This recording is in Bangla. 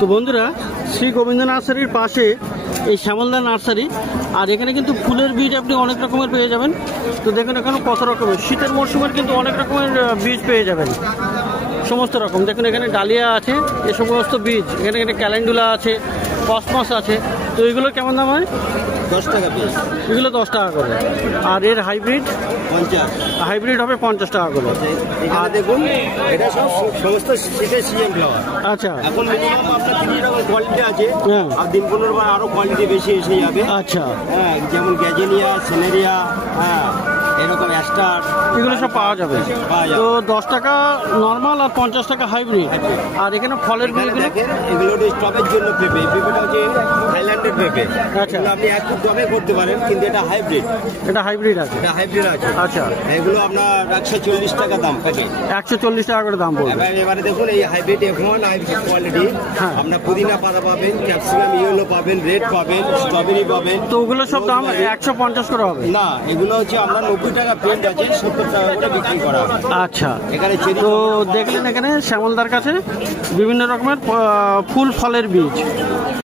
তো বন্ধুরা, শ্রী গোবিন্দ নার্সারির পাশে এই শ্যামলদা নার্সারি, আর এখানে কিন্তু ফুলের বীজ আপনি অনেক রকমের পেয়ে যাবেন। তো দেখুন এখানে কত রকমের শীতের মরশুমের কিন্তু অনেক রকমের বীজ পেয়ে যাবেন, সমস্ত রকম। দেখুন এখানে ডালিয়া আছে, এ সমস্ত বীজ। এখানে ক্যালেন্ডুলা আছে, কসমস আছে। তো এগুলো কেমন দাম হয়? 10 টাকা পিস। এগুলো 10 টাকা করে। আর এর হাইব্রিড 50। হাইব্রিড হবে 50 টাকা করে। আর দেখুন এটা সমস্ত শীতের সিজন ফ্লাওয়ার। আচ্ছা, এখন মিনিমাম আপনার 3 রকম কোয়ালিটি আছে। হ্যাঁ, আর দিন 15 বার আরো কোয়ালিটি বেশি এসে যাবে। আচ্ছা, হ্যাঁ, যেমন গ্যাজেনিয়া, সেনেরিয়া, হ্যাঁ এরকম অ্যাস্টার, এগুলো সব পাওয়া যাবে। তো 10 টাকা নর্মাল আর 50 টাকা হাইব্রিড। আর এখানে ফলের বীজগুলো দেখেন, এগুলো স্টপের জন্য পেঁপে। পেঁপেটা হচ্ছে থাইল্যান্ডের পেঁপে। আচ্ছা, আপনি এক ফুট কমে করতে পারেন, কিন্তু এটা হাইব্রিড। এটা হাইব্রিড আছে। এটা হাইব্রিড আছে। আচ্ছা, এগুলো আপনার 140 টাকা দাম প্যাকেট। 140 টাকা করে দাম পড়বে। এবারে দেখুন এই হাইব্রিড F1 হাইব্রিড কোয়ালিটি। হ্যাঁ, আপনার পুদিনা পাতা পাবেন, ক্যাপসিকাম ইয়েলো পাবেন, রেড পাবেন, স্ট্রবেরি পাবেন। তো ওগুলো সব দাম 150 করে হবে? না, এগুলো হচ্ছে আমরা 90 টাকা প্রিন্ট আছে, 70 টাকা করে বিক্রি করা হয়। আচ্ছা, এখানে তো দেখলেন এখানে শ্যামলদার কাছে বিভিন্ন রকমের ফুল ফলের বীজ।